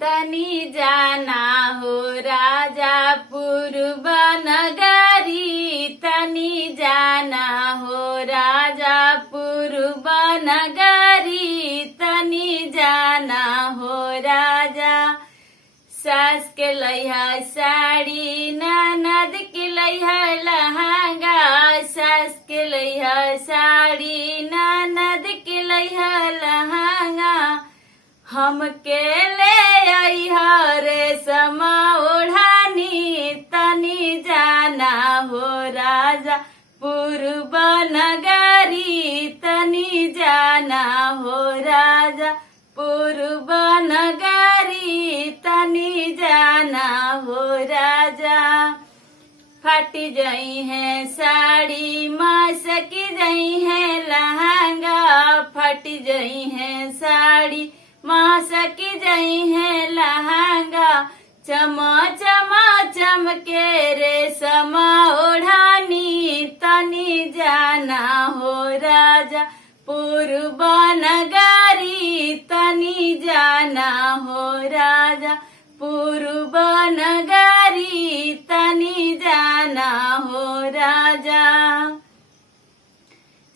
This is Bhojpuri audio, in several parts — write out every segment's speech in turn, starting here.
तनी जाना हो राजा पूर्व नगरी, तनी जाना हो राजा पूर्व नगरी, तनी जाना हो राजा। सास के लैहा साड़ी ननद के लैहा लहंगा, सास के लैहा साड़ी ननद के लैहा लहंगा, हमके ले अइहा रेशम ओढ़ानी, तनी जाना हो राजा पूर्व नगरी, तनी जाना हो राजा पूर्व नगरी, तनी जाना हो राजा। फटी जई है साड़ी मसकी जई है लहंगा, फटी जई है साड़ी मसकी जई है लहंगा, चमा चमा चमके रेशम ओढ़ानी, तनी जाना हो राजा पूर्व नगरी, तनी जाना हो राजा पूर्व नगरी, तनी जाना हो राजा।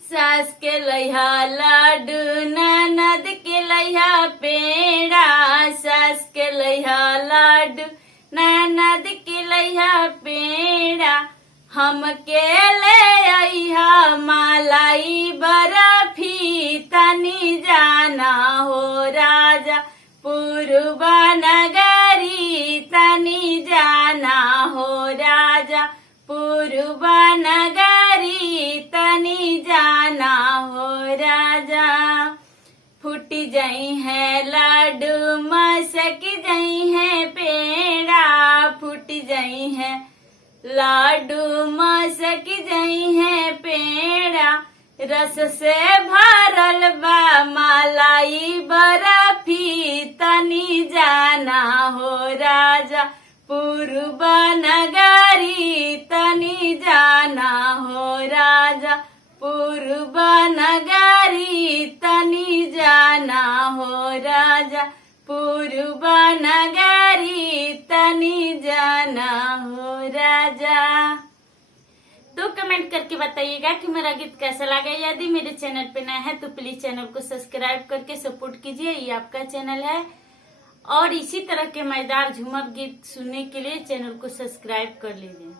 सास के लैहा लाडू ननद के लैहा पेड़ा, सास के लैहा लाडू ननद के लैहा पेड़ा, हमके ले अइहा मलाई बर्फी, तनी जाना हो राजा पूर्व नगरी, तनी जाना हो राजा पूर्व नगरी, तनी जाना हो राजा। फूटी जई है लाडू मसकी जई है पेड़ा, फूटी जई है लाडू मसकी जई है पेड़ा, रस से भरल बा मलाई बर्फी, तनी जाना हो राजा पूर्व नगरी, तनी जाना हो राजा पूर्व नगरी, तनी जाना हो राजा पूर्व नगरी, तनी जाना हो राजा। तो कमेंट करके बताइएगा कि मेरा गीत कैसा लगा। यदि मेरे चैनल पे नया है तो प्लीज चैनल को सब्सक्राइब करके सपोर्ट कीजिए, ये आपका चैनल है। और इसी तरह के मजेदार झूमर गीत सुनने के लिए चैनल को सब्सक्राइब कर लीजिए।